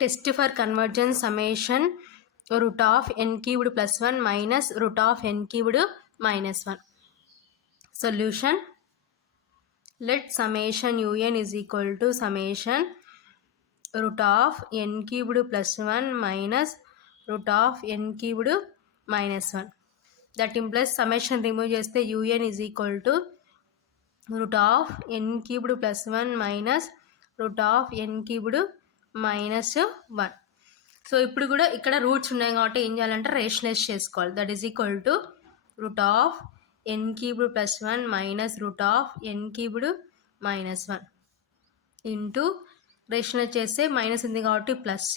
Test for convergence summation root of n cubed plus 1 minus root of n cubed minus 1. Solution. Let summation un is equal to summation root of n cubed plus 1 minus root of n cubed minus 1. That implies summation remove cheste un is equal to root of n cubed plus 1 minus root of n cubed minus 1. So ఇప్పుడు కూడా ఇక్కడ roots ఉన్నాయి కాబట్టి ఏం చేయాలంటే rationalise చేసుకోవాలి. That is equal to root of n cubed plus 1 minus root of n cubed minus 1 into rationalise చేస్తే minus ఉంది కాబట్టి plus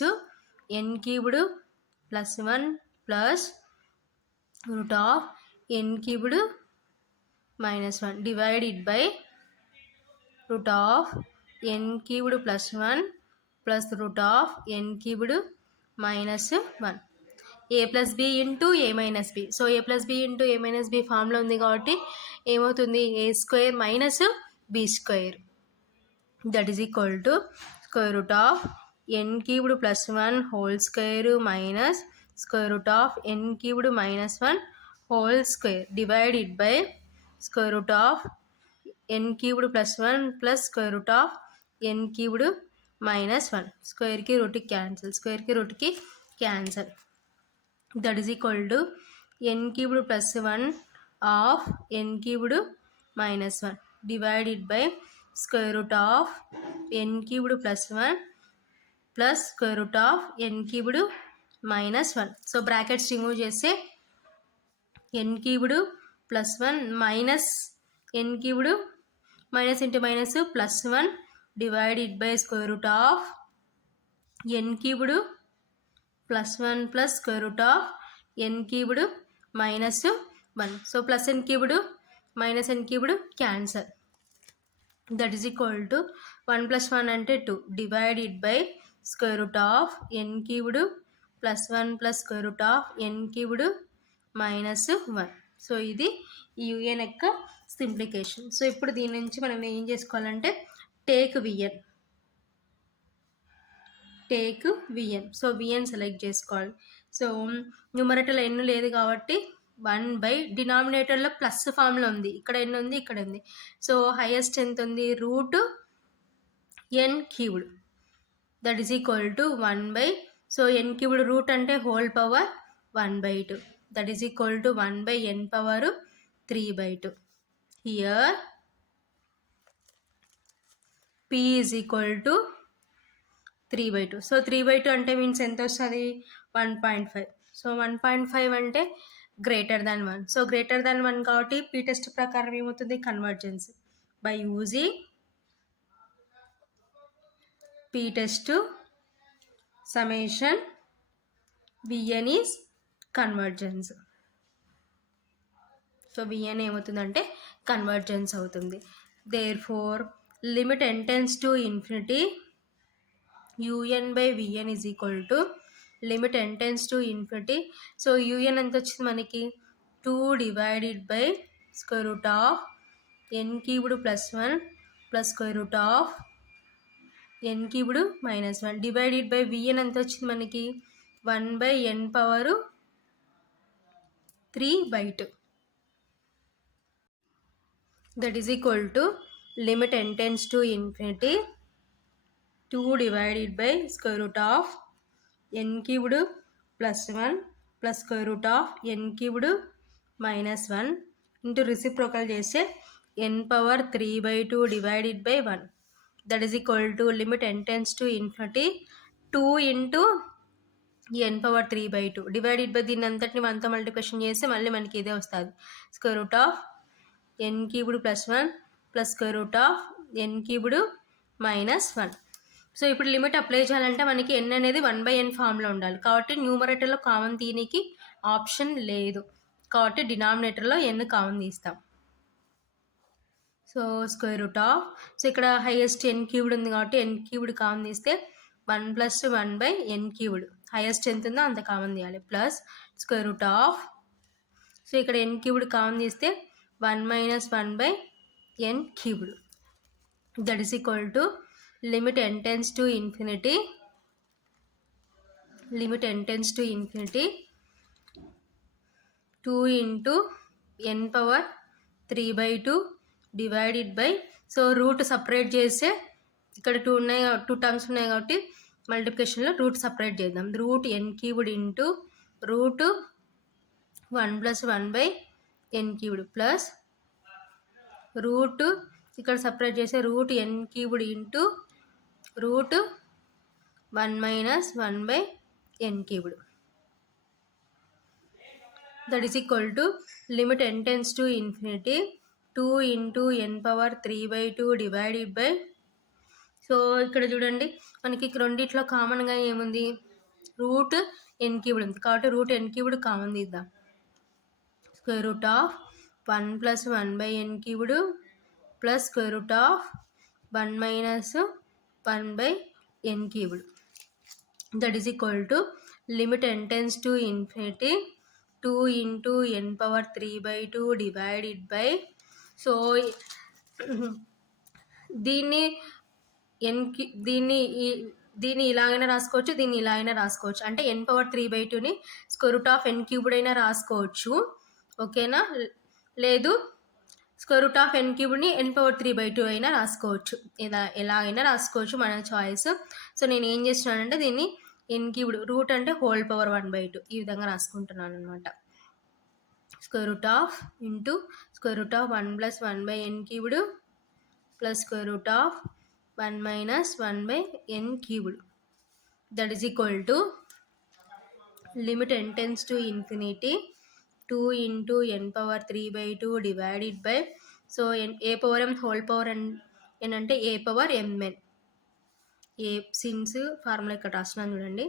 n cubed plus 1 plus root of n cubed minus 1 divided by root of n cubed plus 1 plus root of n cubed minus 1 a plus b into a minus b. So a plus b into a minus b formula ఉంది కాబట్టి ఏమవుతుంది a square minus b square that is equal to square root of n cubed plus 1 whole square minus square root of n cubed minus 1 whole square divided by square root of n cubed plus 1 plus square root of n cubed minus 1. Square కి root కి cancel, square కి root కి cancel. That is equal to n cubed plus 1 of n cubed minus 1 divided by square root of n cubed plus 1 plus square root of n cubed minus 1. So brackets remove చేస్తే n cubed plus 1 minus n cubed minus into minus plus 1 divided by square root of n cubed plus 1 plus square root of n cubed minus 1. So plus n cubed minus n cubed cancel. That is equal to 1 plus 1 ante 2 divided by square root of n cubed plus 1 plus square root of n cubed minus 1. So ఇది ఈ un యొక్క సింప్లికేషన్. So ఇప్పుడు దీని నుంచి మనం ఏం చేసుకోవాలంటే take v n. So v n select చేసుకోవాలి. సో న్యూమరేటర్లో ఎన్ని లేదు కాబట్టి 1 బై డినామినేటర్లో ప్లస్ ఫామ్లో ఉంది, ఇక్కడ ఎన్ని ఉంది, ఇక్కడ ఉంది. సో హైయెస్ట్ ఎంత ఉంది root n cubed that is equal to 1 by so n cubed root అంటే whole power 1/2 that is equal to 1 by n power 3/2. Here p is equal to 3/2. So 3/2 అంటే మీన్స్ ఎంత వస్తుంది 1.5. సో 1.5 అంటే greater than 1. So greater than 1 కాబట్టి P test ప్రకారం ఏమవుతుంది convergence by using P test summation v n is convergence. So v n ఏమవుతుందంటే convergence అవుతుంది. Therefore limit n tends to infinity un by vn is equal to limit n tends to infinity. So un ఎంత వచ్చింది మనకి 2 divided by square root of n cubed plus 1 plus square root of n cubed minus 1 divided by vn ఎంత వచ్చింది మనకి 1 by n power 3/2 that is equal to limit n tends to infinity 2 divided by square root of n cubed plus 1 plus square root of n cubed minus 1 into reciprocal చేస్తే n power 3/2 divided by 1 that is equal to limit n tends to infinity 2 into n power 3/2 divided by దీన్ని అంతటిని 1తో multiplication చేస్తే మళ్ళీ మనకి ఇదే వస్తుంది square root of n cubed plus 1 plus square root of n cubed minus 1. So ఇప్పుడు limit apply చేయాలంటే మనకి ఎన్ అనేది 1/n ఫామ్లో ఉండాలి కాబట్టి న్యూమరేటర్లో కామన్ తీయనికి ఆప్షన్ లేదు కాబట్టి డినామినేటర్లో ఎన్ కామన్ తీస్తాం. So square root of so ఇక్కడ హైయెస్ట్ ఎన్ క్యూబ్డ్ ఉంది కాబట్టి ఎన్ క్యూబ్డ్ కామన్ తీస్తే 1 plus 1 by n cubed highest ఎంత ఉందో అంత కామన్ తీయాలి plus square root of so ఇక్కడ ఎన్ క్యూబ్డ్ కామన్ తీస్తే 1 minus 1 by n cubed that is equal to limit n tends to infinity limit n tends to infinity 2 into n power 3/2 divided by, so root separate చేస్తే ఇక్కడ 2 terms ఉన్నాయి కాబట్టి మల్టిప్లికేషన్లో root separate చేద్దాం. Root n cubed into root 1 + 1/n cubed plus root ఇక్కడ సపరేట్ చేస్తే root n cubed into root 1 - 1/n cubed. That is equal to limit n tends to infinity 2 into n power 3/2 divided by, so ఇక్కడ చూడండి మనకి రెండిట్లో కామన్గా ఏముంది, route n cubed ఉంది కాబట్టి రూట్ n క్యూబ్డ్ కామన్ తీద్దాం. Square root of 1 + 1/n cubed plus square root of 1 - 1/n cubed. That is equal to limit n tends to infinity 2 into n power 3/2 divided by, so దీన్ని దీన్ని ఇలాగైనా రాసుకోవచ్చు, దీన్ని ఇలా అయినా రాసుకోవచ్చు. అంటే n power 3/2ని square root of n cubed అయినా రాసుకోవచ్చు, ఓకేనా. లేదు స్క్వేర్ రూట్ ఆఫ్ n క్యూబ్డ్ని n power 3/2 అయినా రాసుకోవచ్చు, ఎలా అయినా రాసుకోవచ్చు, మన చాయిస్. సో నేను ఏం చేస్తున్నానంటే దీన్ని n క్యూబ్డ్ రూట్ అంటే హోల్ పవర్ 1/2 ఈ విధంగా రాసుకుంటున్నాను అనమాట. Square root of into square root of 1 + 1/n cubed plus square root of 1 - 1/n cubed. That is equal to limit n tends to infinity 2 into n power 3/2 divided by, so a power m whole power n అంటే a power mn. A since formula ఇక్కడ రాస్తున్నాను చూడండి,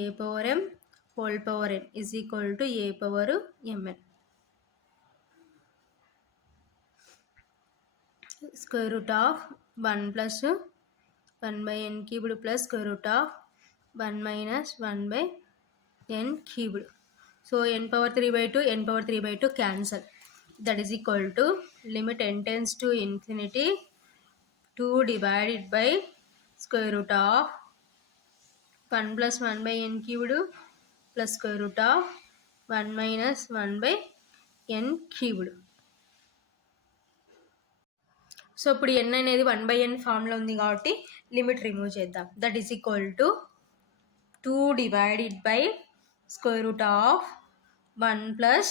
a power m whole power n is equal to a power mn. Square root of 1 + 1/n cubed plus square root of 1 - 1/n cubed. So n power 3/2 n power 3/2 cancel. That is equal to limit n tends to infinity 2 divided by square root of 1 + 1/n cubed plus square root of 1 - 1/n cubed. So ఇప్పుడు n అనేది 1/n ఫామ్లో ఉంది కాబట్టి limit remove చేద్దాం. That is equal to 2 divided by square root of 1 +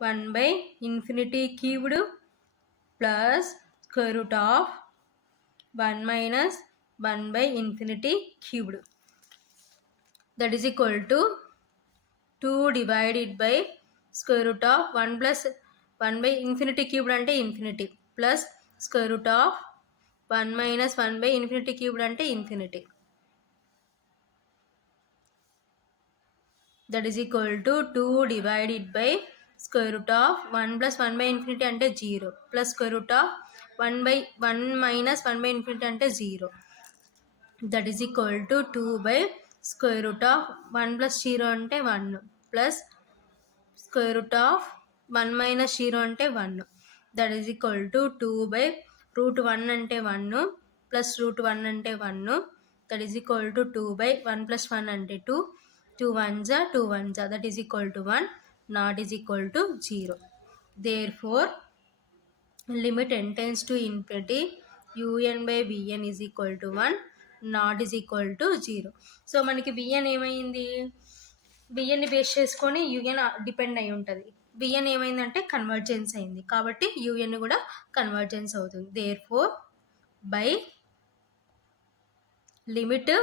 1/infinity cubed plus square root of 1 - 1/infinity cubed. That is equal to 2 divided by square root of 1 + 1/infinity cubed అంటే infinity plus square root of 1 - 1/infinity cubed అంటే infinity. That is equal to 2 divided by square root of 1 + 1/infinity అంటే 0 plus square root of 1 - 1/infinity అంటే 0. That is equal to 2 by square root of 1 + 0 అంటే 1 plus square root of 1 - 0 అంటే 1. That is equal to 2 by √1 అంటే 1 plus √1 అంటే 1. That is equal to 2 by 1 + 1 అంటే 2, 2 1s 2 1s, that is equal to 1, not is equal to 0. Therefore limit n tends to infinity un/vn is equal to 1, not is equal to 0. So మనకి vn ఏమైంది, vnని base చేసుకొని un depend అయి ఉంటుంది. vn ఏమైందంటే convergence అయింది కాబట్టి un కూడా convergence అవుతుంది. Therefore by limit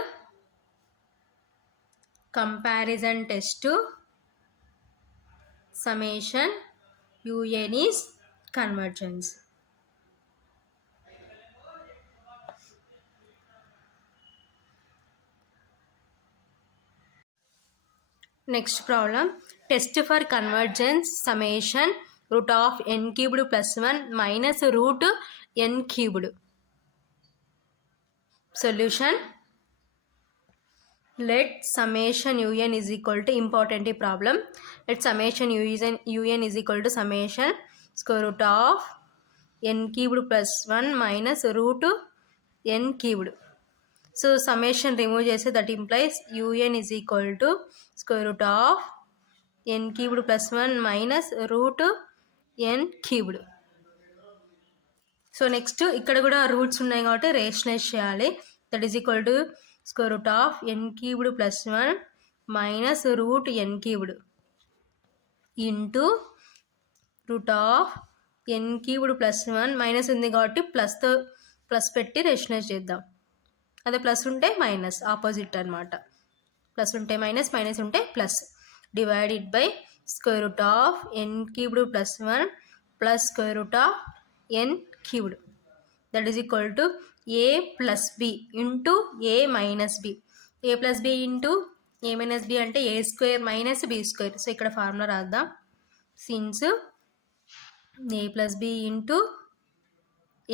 comparison test summation un is convergence. Next problem, test for convergence summation root of n cubed plus 1 minus root n cubed. Solution, let summation un is equal to, important problem, let summation un is equal to summation square root of n cubed plus 1 minus root n cubed. So summation remove చేస్తే that implies un is equal to square root of n cubed plus 1 minus root n cubed. So next ఇక్కడ కూడా roots ఉన్నాయి కాబట్టి rationalize చేయాలి. That is equal to square root of n cubed plus 1 minus root n cubed into root of n cubed plus 1 minus ఉంది కాబట్టి plus పెట్టి rationalize చేద్దాం. అదే ప్లస్ ఉంటే మైనస్ ఆపోజిట్ అనమాట. ప్లస్ ఉంటే మైనస్, మైనస్ ఉంటే plus. Divided by square root of n cubed plus 1 plus square root of n cubed. That is equal to a plus b into a minus b. a plus b into a minus b అంటే a square minus b square. So ఇక్కడ formula రాద్దాం. Since a plus b into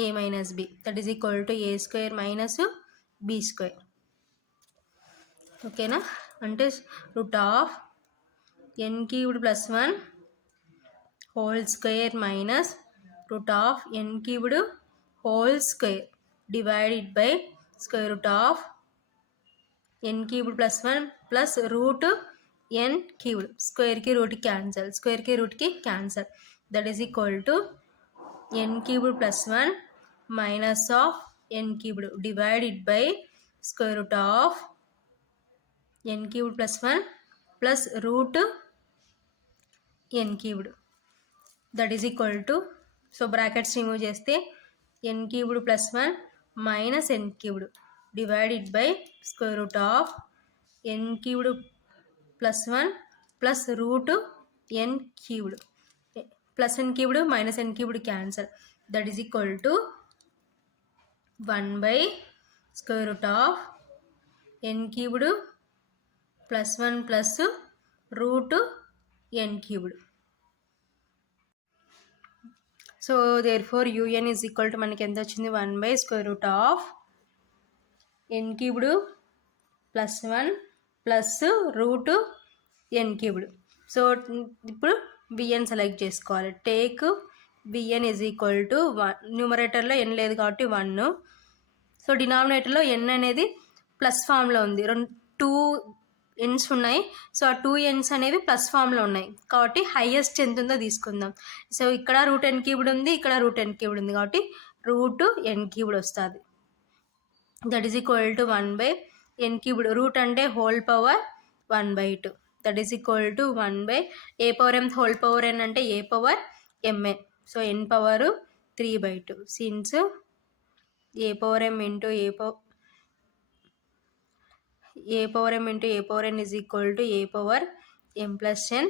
a minus b that is equal to a square minus b square. ఓకేనా? అంటే route of n cubed plus 1 whole square minus root of n cubed whole square divided by square root of n cubed plus 1 plus root n cubed. స్క్వేర్కి రూట్కి cancel, స్క్వేర్కి రూట్కి cancel. That is equal to n cubed plus 1 minus of n cubed divided by square root of n cubed plus 1 plus root n cubed. That is equal to, so brackets remove చేస్తే n cubed plus 1 minus n cubed divided by square root of n cubed plus 1 plus root n cubed. Plus n cubed minus n cubed cancel. That is equal to 1 by square root of n cubed plus 1 plus root n cubed. So therefore un is equal to మనకి ఎంత వచ్చింది? 1 by square root of n cubed plus 1 plus root n cubed. So ఇప్పుడు vn select చేసుకోవాలి. Take vn is equal to 1. న్యూమరేటర్లో n లేదు కాబట్టి 1. So డినామినేటర్లో n అనేది plus ఫామ్లో ఉంది. 2 ns ఉన్నాయి. సో ఆ 2 ns అనేవి ప్లస్ ఫామ్లో ఉన్నాయి కాబట్టి హైయెస్ట్ ఎంత ఉందో తీసుకుందాం. సో ఇక్కడ రూట్ n క్యూబ్డ్ ఉంది, ఇక్కడ రూట్ n క్యూబ్డ్ ఉంది కాబట్టి రూట్ n క్యూబ్డ్ వస్తుంది. That is equal to 1 by n cubed. Root అంటే whole power 1/2. That is equal to 1 by a power m whole power n అంటే a power mn. So n power 3/2. Since a power m into a power n is equal to a power m plus n.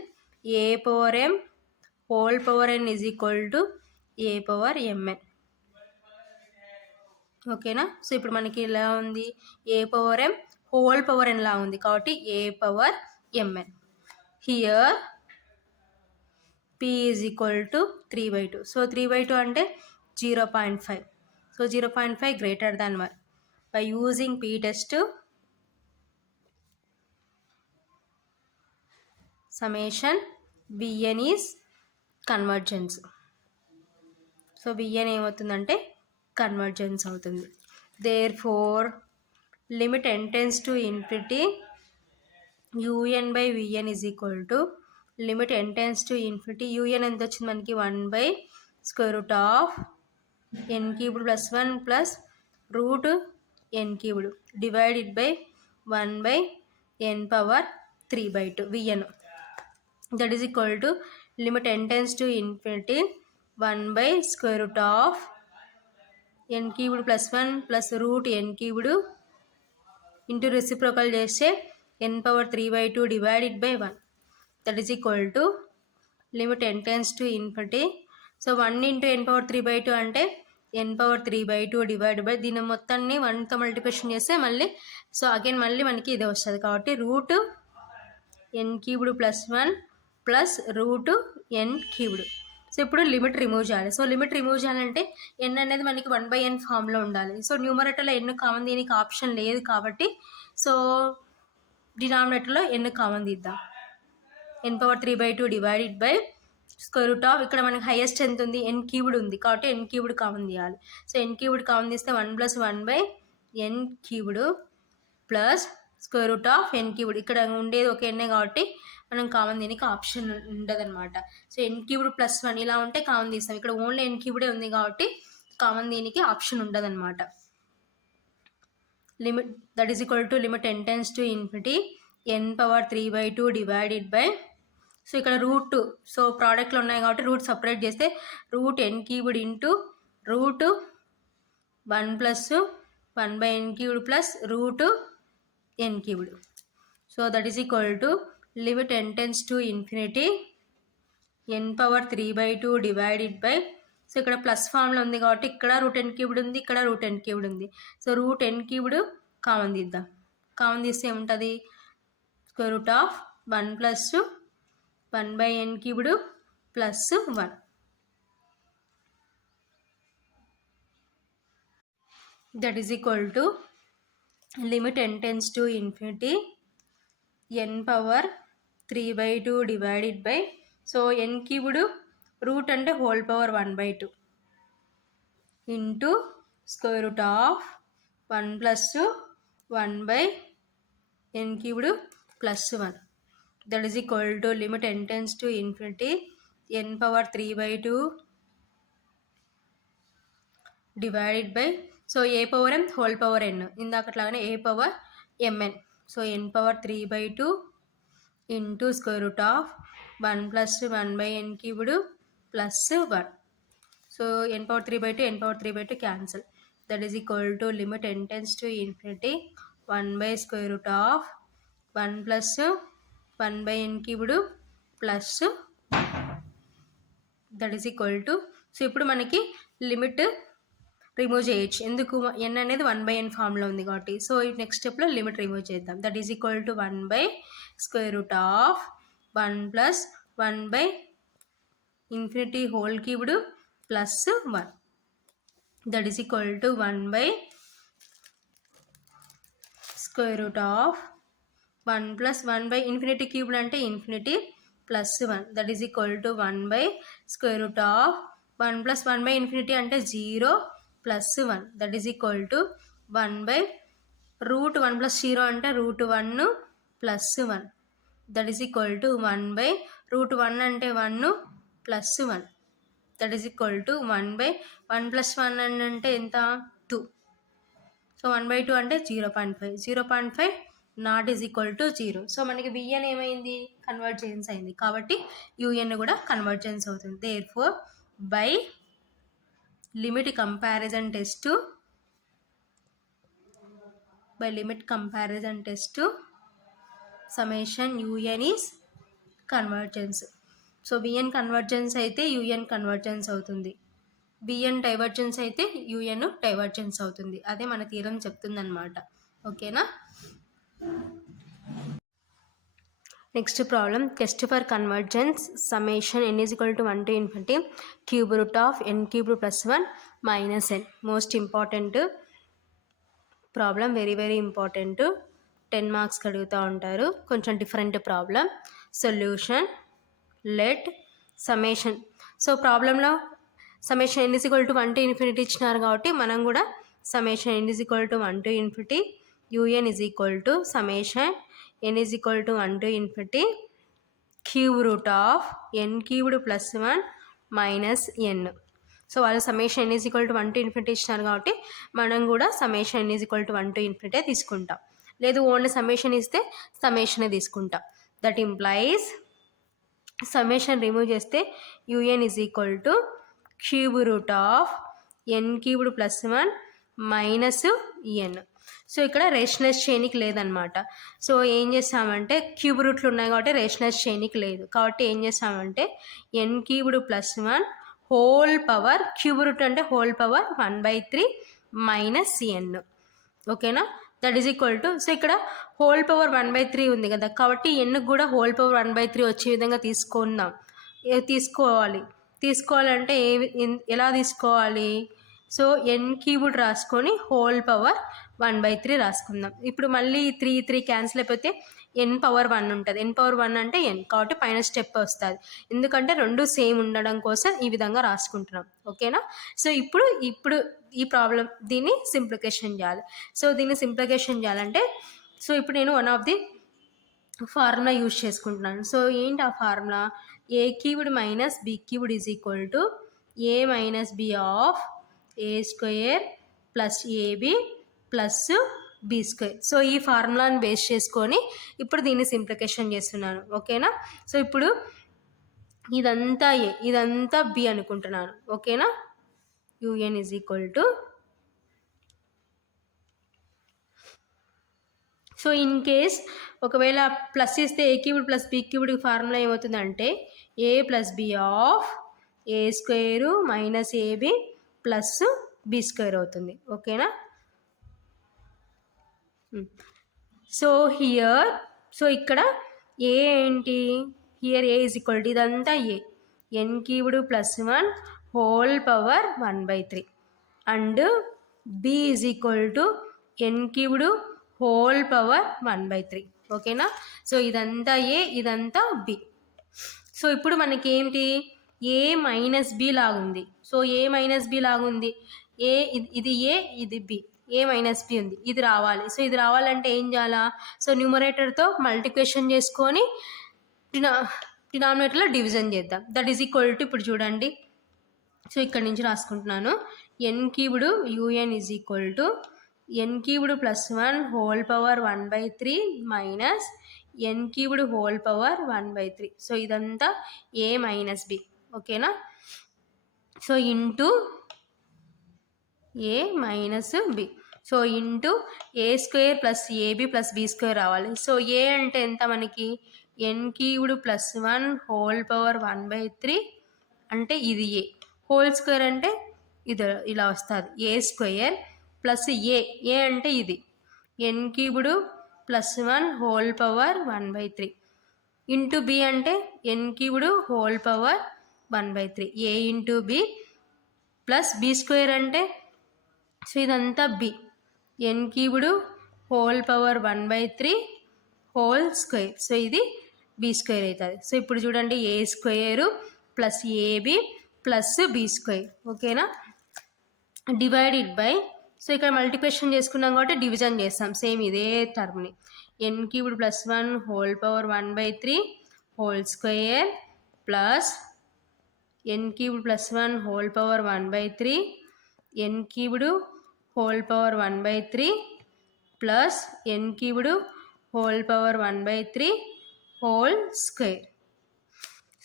a power m whole power n is equal to a power mn. ఓకేనా? So ఇప్పుడు మనకి ఇలా ఉంది, a power m whole power n లా ఉంది కాబట్టి a power mn. Here p is equal to 3/2. So 3/2 అంటే 0.5. So 0.5 greater than 1. By using p test, summation vn is convergence. So vn ఏమవుతుందంటే కన్వర్జెన్స్ అవుతుంది. Therefore limit n tends to infinity un by vn is equal to limit n tends to infinity. un ఎంత వచ్చింది మనకి? 1 by square root of n cubed plus 1 plus root n cubed divided by 1 by n power 3/2 vn. That is equal to limit n tends to infinity 1 by square root of n cubed plus 1 plus root n cubed into reciprocal చేస్తే n power 3/2 divided by 1. That is equal to limit n tends to infinity. So 1 into n power 3/2 అంటే n power 3/2 divided by దీని మొత్తాన్ని 1తో multiplication చేస్తే మళ్ళీ so again మళ్ళీ మనకి ఇదే వస్తుంది కాబట్టి root n cubed plus 1 plus root n cubed. So ఇప్పుడు లిమిట్ రిమూవ్ చేయాలి. సో లిమిట్ రిమూవ్ చేయాలంటే n అనేది మనకి 1/n ఫామ్లో ఉండాలి. సో న్యూమరేటర్లో n కామన్ దీనికి ఆప్షన్ లేదు కాబట్టి సో డినామినేటర్లో n కామన్ తీద్దాం. n power 3/2 divided by square root of ఇక్కడ మనకి హైయెస్ట్ ఎంత ఉంది? n క్యూబ్డ్ ఉంది కాబట్టి n క్యూబ్డ్ కామన్ తీయాలి. సో n క్యూబ్డ్ కామన్ తీస్తే 1 + 1 by n cubed plus square root of n cubed. ఇక్కడ ఉండేది ఒక ఎన్నే కాబట్టి మనం కామన్ దీనికి ఆప్షన్ ఉండదన్నమాట. సో ఎన్ క్యూబ్డ్ ప్లస్ 1 ఇలా ఉంటే కామన్ తీస్తాం. ఇక్కడ ఓన్లీ ఎన్ క్యూబ్డే ఉంది కాబట్టి కామన్ దీనికి ఆప్షన్ ఉండదన్నమాట. Limit that is equal to limit n tends to infinity n power 3/2 divided by, so ఇక్కడ రూట్ 2, సో ప్రోడక్ట్లో ఉన్నాయి కాబట్టి రూట్ సపరేట్ చేస్తే root n cubed into root 1 plus 1/n cubed plus root n cubed. So that is equal to limit n tends to infinity n power 3/2 divided by, so ఇక్కడ plus ఫామ్లో ఉంది కాబట్టి ఇక్కడ root n cubed ఉంది, ఇక్కడ root n cubed ఉంది. So root n cubed common తీద్దాం. Common తీస్తే ఏముంటుంది, square root of 1 plus 1/n cubed plus 1. That is equal to limit n tends to infinity n power 3/2 divided by, so n cubed root అంటే whole power 1/2 into square root of 1 plus 1/n cubed plus 1. That is equal to limit n tends to infinity n power 3/2 divided by, so A power m whole power n, ఇందాకట్లాగానే a power mn. So n power 3/2 into square root of 1 plus 1/n cubed plus 1. So n power 3/2 n power 3/2 cancel. That is equal to limit n tends to infinity 1 square root of 1 plus 1/n cubed plus. That is equal to, so ఇప్పుడు మనకి limit remove చేయొచ్చు, ఎందుకు n అనేది 1/n ఫామ్లో ఉంది కాబట్టి. So next స్టెప్లో limit remove చేద్దాం. That is equal to 1 square root of 1 plus 1 infinity whole cubed plus 1. That is equal to 1 square root of 1 plus 1 infinity cubed అంటే infinity plus 1. That is equal to 1 square root of 1 plus 1 infinity అంటే 0 plus 1. That is equal to 1 root 1 plus 0 అంటే route 1 plus 1. That is equal to 1 root 1 అంటే 1 plus 1. That is equal to 1 plus 1 అంటే ఎంత, 2. So 1/2 అంటే 0.5. 0.5 not is equal to 0. So మనకి vn ఏమైంది, convergence అయింది కాబట్టి un కూడా కన్వర్జెన్స్ అవుతుంది. Therefore by limit comparison test, by limit comparison test summation un is convergence. So vn convergence అయితే un కన్వర్జెన్స్ అవుతుంది, vn డైవర్జెన్స్ అయితే un డైవర్జెన్స్ అవుతుంది. అదే మన థీరం చెప్తుంది అనమాట. ఓకేనా. Next problem, test for convergence summation n is equal to 1 to infinity cube root of n cubed plus 1 minus n. Most important problem, very very important. 10 marks అడుగుతూ ఉంటారు. కొంచెం different problem. Solution let summation, so ప్రాబ్లంలో summation n is equal to 1 to infinity ఇచ్చినారు కాబట్టి మనం కూడా summation n is equal to 1 to infinity un is equal to summation n is equal to 1 to infinity cube root of n cubed plus 1 minus n. So వాళ్ళు summation n is equal to 1 to infinity ఇచ్చినారు కాబట్టి మనం కూడా summation n is equal to 1 to infinity తీసుకుంటాం. లేదు only summation ఇస్తే సమేషనే తీసుకుంటాం. దట్ ఇంప్లైజ్ సమేషన్ రిమూవ్ చేస్తే un is equal to cube root of n cubed plus 1 minus n. So ఇక్కడ రేషనలైజ్ చేయనికి లేదనమాట. సో ఏం చేస్తామంటే క్యూబ్ రూట్లు ఉన్నాయి కాబట్టి రేషనలైజ్ చేయనికి లేదు కాబట్టి ఏం చేస్తామంటే n cubed plus 1 whole power, cube root అంటే హోల్ పవర్ 1/3 మైనస్ n. ఓకేనా. That is equal to, so ఇక్కడ హోల్ పవర్ 1/3 ఉంది కదా కాబట్టి n కూడా హోల్ పవర్ 1/3 వచ్చే విధంగా తీసుకోవాలంటే ఎలా తీసుకోవాలి, సో ఎన్ క్యూబ్డ్ రాసుకొని హోల్ పవర్ 1/3 రాసుకుందాం. ఇప్పుడు మళ్ళీ 3 క్యాన్సిల్ అయిపోతే ఎన్ పవర్ 1 ఉంటుంది. ఎన్ పవర్ 1 అంటే ఎన్, కాబట్టి పైన స్టెప్ వస్తుంది. ఎందుకంటే రెండు సేమ్ ఉండడం కోసం ఈ విధంగా రాసుకుంటున్నాం. ఓకేనా? సో ఇప్పుడు ఈ ప్రాబ్లం దీన్ని సింప్లికేషన్ చేయాలి. సో దీన్ని సింప్లికేషన్ చేయాలంటే సో ఇప్పుడు నేను one of the formula use చేసుకుంటున్నాను. సో ఏంటి ఆ ఫార్ములా? A cubed minus b cubed is equal to a minus b of a square plus a b plus b square. So ఈ ఫార్ములాని బేస్ చేసుకొని ఇప్పుడు దీన్ని సింప్లికేషన్ చేస్తున్నాను. ఓకేనా? సో ఇప్పుడు ఇదంతా ఏ, ఇదంతా బి అనుకుంటున్నాను. ఓకేనా? U n is equal to, so in case ఒకవేళ ప్లస్ ఇస్తే a cubed plus b cubed formula ఏమవుతుందంటే a plus b of a square minus a b plus b square అవుతుంది. ఓకేనా? సో హియర్, సో ఇక్కడ ఏ ఏంటి? Here a is equal to ఇదంతా a n cubed plus 1 whole power 1/3 and b is equal to n cubed whole power 1/3. ఓకేనా? So ఇదంతా ఏ, ఇదంతా B. So ఇప్పుడు మనకి ఏంటి? ఏ మైనస్ బి లాగుంది. సో ఏ మైనస్ బి లాగుంది. ఏ ఇది ఏ, ఇది బి, ఏ మైనస్ బి ఉంది. ఇది రావాలి. సో ఇది రావాలంటే ఏం చేయాలా? సో న్యూమరేటర్తో మల్టిప్లికేషన్ చేసుకొని డినామినేటర్లో డివిజన్ చేద్దాం. దట్ ఈజ్ ఈక్వల్ టు, ఇప్పుడు చూడండి, సో ఇక్కడ నుంచి రాసుకుంటున్నాను. N cubed u n is equal to n cubed plus 1 whole power 1/3 minus n cubed whole power 1/3. So ఇదంతా ఏ మైనస్ బి. ఓకేనా? So into a minus b. So into a square plus a b plus b square రావాలి. So a అంటే ఎంత మనకి? N cubed plus 1 whole power 1/3 అంటే ఇది ఏ. Whole square అంటే ఇది ఇలా వస్తుంది. ఏ స్క్వేర్ ప్లస్ ఏ, ఏ అంటే ఇది n cubed plus 1 whole power 1/3 into b అంటే n cubed whole power 1/3 a into b plus b square అంటే సో ఇదంతా b n cubed whole power 1/3 whole square. So ఇది బి స్క్వేర్ అవుతుంది. So ఇప్పుడు చూడండి, a square plus a b plus b square. ఓకేనా? Divided by, so ఇక్కడ multiplication చేసుకున్నాం కాబట్టి డివిజన్ చేస్తాం సేమ్ ఇదే టర్మ్ని. N cubed plus 1 whole power 1/3 whole square plus n cubed plus 1 whole power 1/3 n cubed whole power 1/3 plus n cubed whole power 1/3 whole square.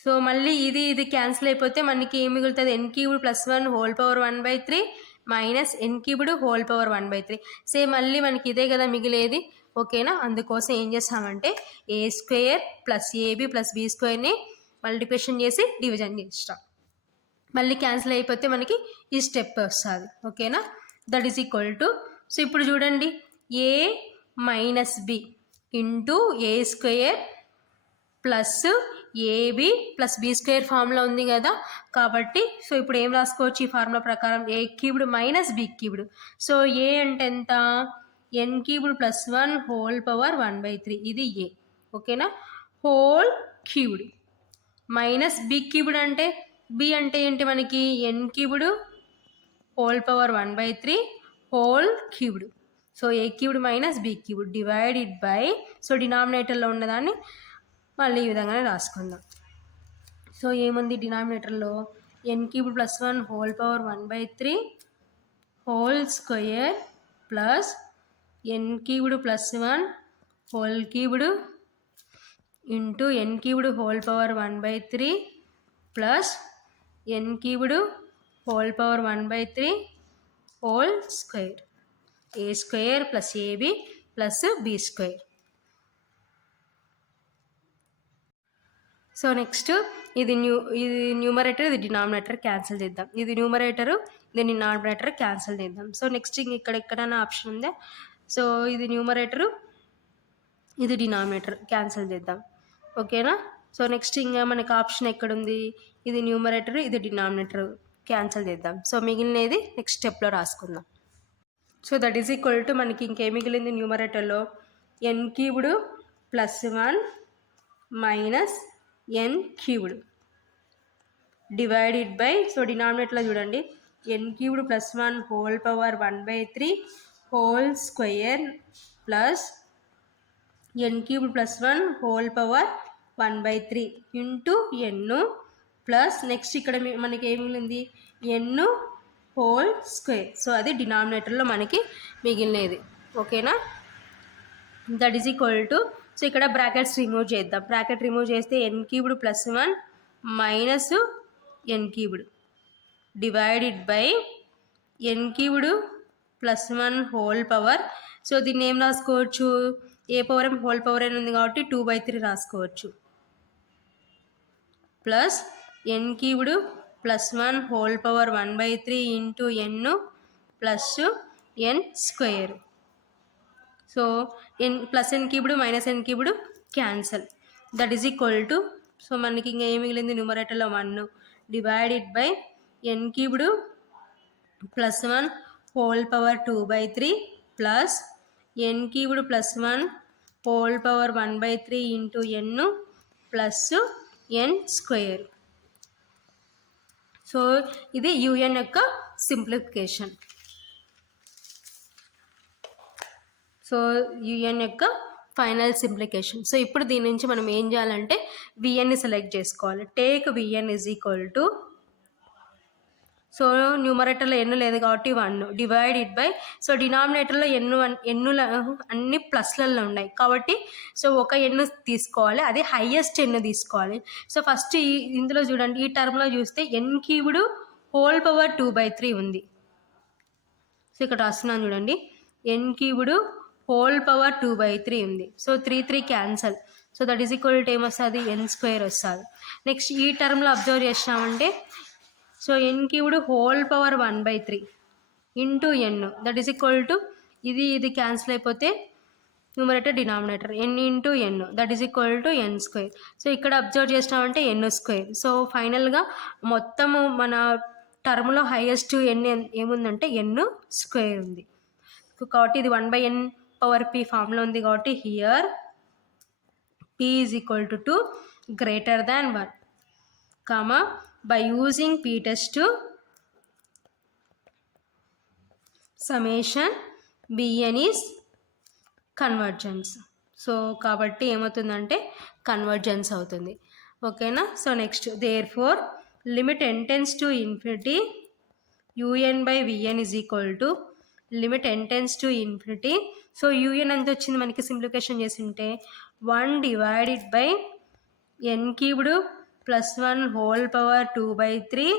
So మళ్ళీ ఇది cancel అయిపోతే మనకి ఏం మిగులుతుంది? N cubed plus 1 whole power 1/3 minus n cubed whole power 1/3. Same మళ్ళీ మనకి ఇదే కదా మిగిలేది. ఓకేనా? అందుకోసం ఏం చేస్తామంటే a square plus a b plus b స్క్వేర్ని మల్టిప్లికేషన్ చేసి డివిజన్ చేస్తాం. మళ్ళీ క్యాన్సిల్ అయిపోతే మనకి ఈ స్టెప్ వస్తుంది. ఓకేనా? That is equal to, so ఇప్పుడు చూడండి, a minus b into a square plus a b plus b square formula ఉంది కదా, కాబట్టి సో ఇప్పుడు ఏం రాసుకోవచ్చు ఈ ఫార్ములా ప్రకారం? A cubed minus b cubed. So a అంటే ఎంత? N cubed plus 1 whole power 1/3 ఇది ఏ. ఓకేనా? Whole cubed minus b cubed అంటే బి అంటే ఏంటి మనకి? N cubed whole power 1/3 whole cubed. So a cubed minus b cubed divided by, so డినామినేటర్లో ఉన్నదాన్ని మళ్ళీ ఈ విధంగానే రాసుకుందాం. సో ఏముంది డినామినేటర్లో? N cubed plus 1 whole power 1/3 whole square plus n cubed plus 1 whole cubed into n cubed whole power 1/3 plus n cubed whole power 1/3 whole square. A square plus a b plus b square. So next ఇది numerator, ఇది denominator cancel చేద్దాం. ఇది numerator, ఇది denominator cancel చేద్దాం. So next ఇక్కడ ఎక్కడైనా option ఉందా? So ఇది న్యూమరేటరు, ఇది డినామినేటర్ క్యాన్సిల్ చేద్దాం. ఓకేనా? సో నెక్స్ట్ ఇంకా మనకు ఆప్షన్ ఎక్కడుంది? ఇది న్యూమరేటర్, ఇది డినామినేటర్ క్యాన్సిల్ చేద్దాం. సో మిగిలినది నెక్స్ట్ స్టెప్లో రాసుకుందాం. So that is equal to మనకి ఇంకేం మిగిలింది న్యూమరేటర్లో n cubed plus 1 minus n cubed divided by, so డినామినేటర్లో చూడండి n cubed plus 1 whole power 1/3 whole square plus n cubed plus 1 whole power 1/3 into n plus next ఇక్కడ మనకి ఏం మిగిలింది ఎన్ హోల్ స్క్వేర్. సో అది డినామినేటర్లో మనకి మిగిలినది. ఓకేనా, that is equal to, so ఇక్కడ బ్రాకెట్స్ రిమూవ్ చేద్దాం. బ్రాకెట్ రిమూవ్ చేస్తే n cubed plus 1 minus n cubed divided by n cubed plus 1 whole power, so దీన్ని ఏం రాసుకోవచ్చు, a power m whole power అని ఉంది కాబట్టి 2/3 రాసుకోవచ్చు, plus n cubed plus 1 whole power 1/3 into n plus n square. So n plus n cubed minus n cubed cancel. That is equal to, so మనకి ఇంకా ఏం మిగిలింది న్యూమరేటర్లో 1 divided by n cubed plus 1 whole power 2/3 plus n cubed plus 1 whole power 1/3 into n plus n square. So ఇది u n యొక్క simplification. So u n యొక్క final simplification. So ఇప్పుడు దీని నుంచి మనం ఏం చేయాలంటే విఎన్ని సెలెక్ట్ చేసుకోవాలి. Take v n is equal to, so న్యూమరేటర్లో ఎన్ను లేదు కాబట్టి 1 డివైడెడ్ బై, సో డినామినేటర్లో ఎన్నుల అన్ని ప్లస్లలో ఉన్నాయి కాబట్టి సో ఒక ఎన్ను తీసుకోవాలి, అది హైయెస్ట్ ఎన్ను తీసుకోవాలి. సో ఫస్ట్ ఇందులో చూడండి, ఈ టర్మ్లో చూస్తే ఎన్ క్యూబ్డ్ హోల్ పవర్ 2/3 ఉంది. సో ఇక్కడ రాస్తున్నాను చూడండి, ఎన్ క్యూబ్డ్ హోల్ పవర్ 2/3 ఉంది. So 3 cancel. So that is equal to ఏమొస్తుంది, ఎన్ స్క్వేర్ వస్తుంది. నెక్స్ట్ ఈ టర్మ్లో అబ్జర్వ్ చేసినామంటే, so n cubed whole power 1/3 into n, that is equal to ఇది క్యాన్సిల్ అయిపోతే numerator denominator n into n, that is equal to n square. So ఇక్కడ observe చేసినామంటే n square. So ఫైనల్గా మొత్తము మన టర్మ్లో హైయెస్ట్ ఎన్ ఏముందంటే ఎన్ స్క్వేర్ ఉంది కాబట్టి ఇది 1/n పవర్ p ఫామ్లో ఉంది కాబట్టి here p is equal to 2 greater than 1, comma by using p test summation bn is convergence. So కాబట్టి ఏమవుతుందంటే కన్వర్జెన్స్ అవుతుంది. ఓకేనా. So next therefore limit n tends to infinity un by vn is equal to limit n tends to infinity. So un ఎంత వచ్చింది మనకి simplification చేసి ఉంటే 1 divided by n cubed plus 1 whole power 2/3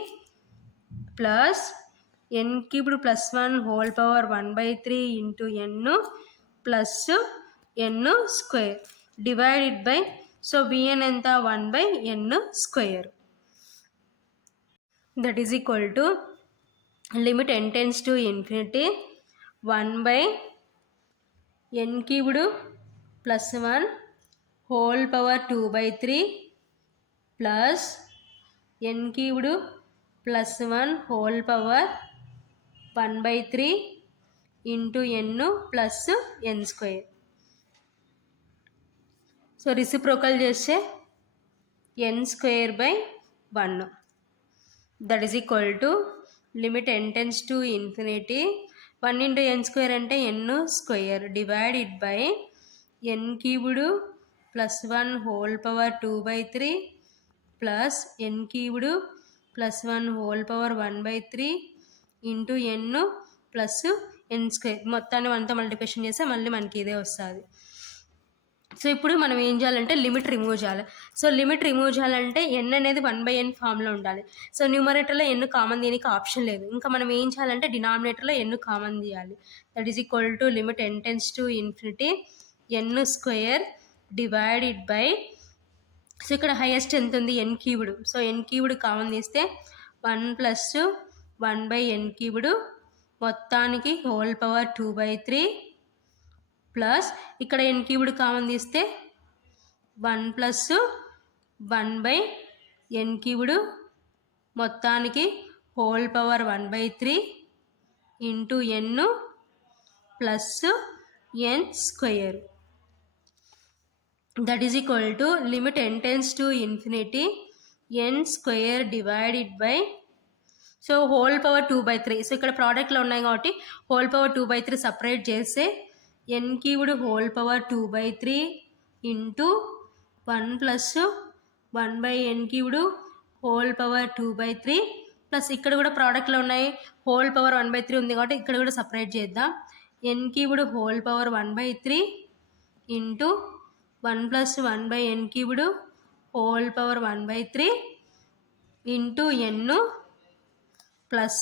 plus n cubed plus 1 whole power 1/3 into n plus n square divided by, so vn ఎంత 1/n square. That is equal to limit n tends to infinity 1/n cubed plus 1 whole power 2/3 plus n cubed plus 1 whole power 1/3 into n plus n square. So reciprocal చేస్తే n square by 1, that is equal to limit n tends to infinity 1 into n square అంటే n square divided by n cubed plus 1 whole power 2/3 plus n cubed plus 1 whole power 1/3 into n plus n square. మొత్తాన్ని 1తో multiplication చేస్తే మళ్ళీ మనకి ఇదే వస్తుంది. So ఇప్పుడు మనం ఏం చేయాలంటే లిమిట్ రిమూవ్ చేయాలి. సో లిమిట్ రిమూవ్ చేయాలంటే n అనేది 1/n ఫామ్లో ఉండాలి. సో న్యూమరేటర్లో n కామన్ దీనికి ఆప్షన్ లేదు. ఇంకా మనం ఏం చేయాలంటే డినామినేటర్లో n కామన్ తీయాలి. That is equal to limit n tends to infinity n square divided by, so ఇక్కడ హైయెస్ట్ ఎంత ఉంది n cubed. So n cubed common తీస్తే 1 ప్లస్ 1/n క్యూబ్డ్ మొత్తానికి హోల్ పవర్ 2/3 ప్లస్ ఇక్కడ n క్యూబ్డ్ కామన్ తీస్తే 1 plus 1/n cubed మొత్తానికి whole power 1/3 into n plus n square. That is equal to limit n tends to infinity n square divided by, so whole power 2/3. So ఇక్కడ ప్రోడక్ట్లో ఉన్నాయి కాబట్టి whole power 2/3 separate చేస్తే n cubed whole power 2/3 into 1 plus 1/n cubed whole power 2/3 plus ఇక్కడ కూడా ప్రోడక్ట్లో ఉన్నాయి whole power 1/3 ఉంది కాబట్టి ఇక్కడ కూడా సపరేట్ చేద్దాం. n cubed whole power 1/3 into 1 plus 1/n cubed whole power 1/3 into n plus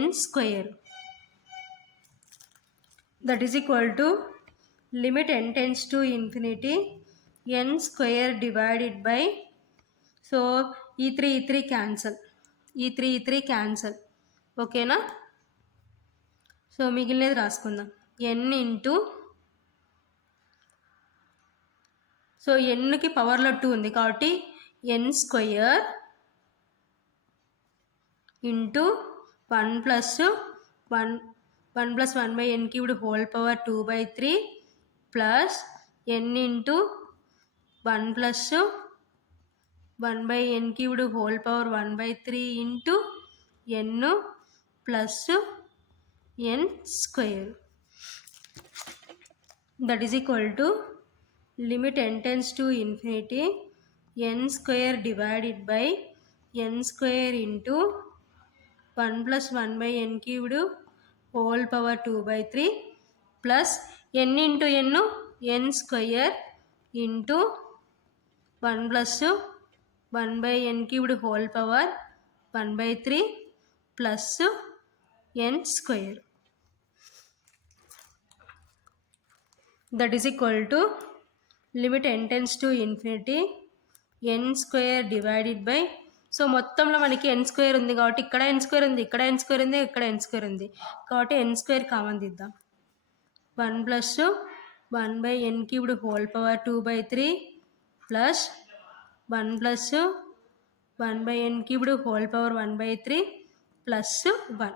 n square. That is equal to limit n tends to infinity n square divided by, so e 3 cancel, e 3 cancel, okay na. So మిగిలినది రాసుకుందాం n into, so nకి పవర్లో 2 ఉంది కాబట్టి n square into 1 plus 1/n cubed whole power 2/3 plus n into 1 plus 1/n cubed whole power 1/3 into n plus n square. That is equal to limit n tends to infinity n square divided by n square into 1 plus 1/n cubed whole power 2/3 plus n into n square into 1 plus 1/n cubed whole power 1/3 plus n square. That is equal to limit n tends to infinity n square divided by, so మొత్తంలో మనకి n square ఉంది కాబట్టి ఇక్కడ n square ఉంది, ఇక్కడ n square ఉంది, ఇక్కడ n square ఉంది కాబట్టి n స్క్వేర్ కామన్ తీద్దాం. 1 plus 1/n cubed whole power 2/3 plus 1 plus 1/n cubed whole power 1/3 plus 1.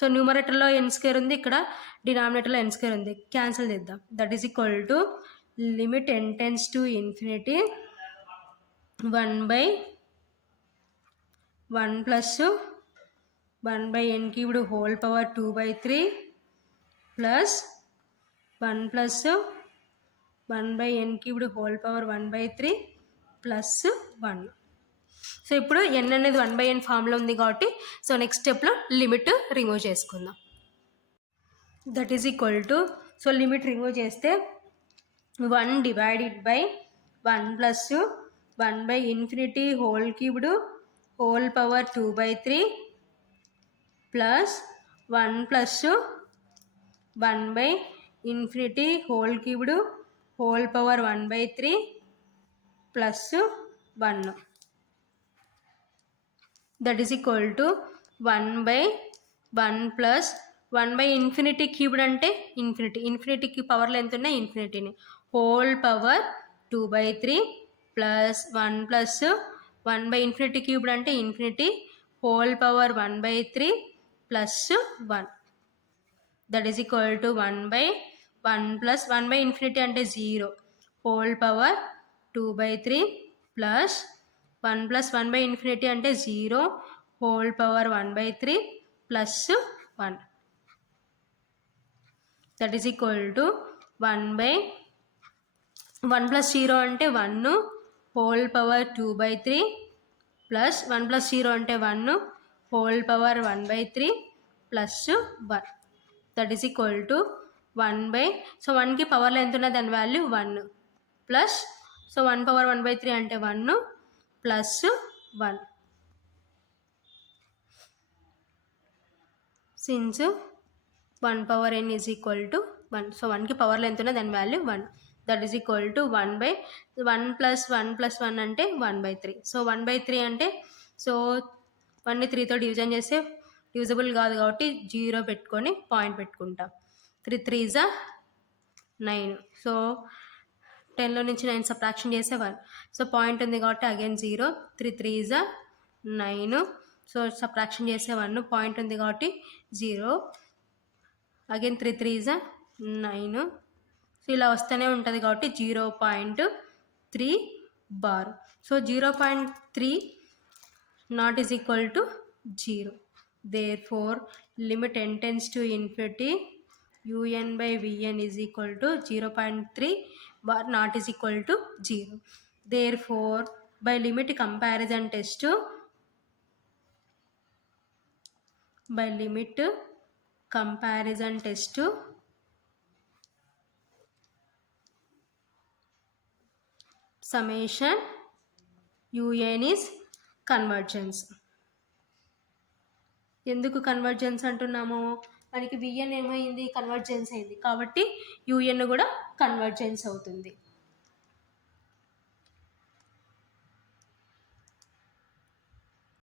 So న్యూమరేటర్లో n స్క్వేర్ ఉంది, ఇక్కడ డినామినేటర్లో n స్క్వేర్ ఉంది, క్యాన్సిల్ చేద్దాం. That is equal to limit n tends to infinity 1 plus 1/n cubed whole power 2/3 plus 1 plus 1/n cubed whole power 1/3 plus 1. So ఇప్పుడు n అనేది 1/n ఫామ్లో ఉంది కాబట్టి సో నెక్స్ట్ స్టెప్లో లిమిట్ రిమూవ్ చేసుకుందాం. That is equal to, so limit remove చేస్తే 1 divided by 1 plus 1/infinity whole cubed whole power 2/3 plus 1 plus 1/infinity whole cubed whole power 1/3 plus 1. That is equal to 1/1 plus 1/infinity cubed అంటే ఇన్ఫినిటీకి పవర్లో ఎంత ఉన్నాయి ఇన్ఫినిటీని, whole power 2/3 plus 1 plus 1/infinity cubed అంటే infinity whole power 1/3 plus 1. That is equal to 1/1 plus 1/infinity అంటే 0 whole power 2/3 plus 1 plus 1/infinity అంటే 0 whole power 1/3 plus 1. That is equal to 1/1 plus 0 అంటే 1 whole power 2/3 plus 1 plus 0 అంటే 1 whole power 1/3 plus 1. That is equal to 1/, so 1కి పవర్లో ఎంత ఉన్నది దాని value 1 plus, so 1 power 1/3 అంటే 1 plus 1. Since 1 power n is equal to 1, so 1కి పవర్లో ఎంత ఉన్నది దాని value 1. That is equal to 1/1 plus 1 plus 1 అంటే 1/3. సో 1/3 అంటే, సో 1ని 3తో డివిజన్ చేస్తే డివిజిబుల్ కాదు కాబట్టి 0 పెట్టుకొని పాయింట్ పెట్టుకుంటాం. 3 3s 9, సో 10లో నుంచి 9 సబ్ట్రాక్షన్ చేస్తే 1, సో పాయింట్ ఉంది కాబట్టి అగైన్ 0, 3 3s 9, సో సబ్ట్రాక్షన్ చేసే 1 పాయింట్ ఉంది కాబట్టి 0. Again 3 3 is 9. సో ఇలా వస్తూనే ఉంటుంది కాబట్టి 0.3 bar. So 0.3 not is equal to 0. Therefore limit n tends to infinity un by vn is equal to 0.3 bar not is equal to 0. Therefore by limit comparison test summation un is convergence. ఎందుకు convergence అంటున్నాము? మనకి VN ఏమైంది? Convergence అయింది కాబట్టి UN కూడా convergence అవుతుంది.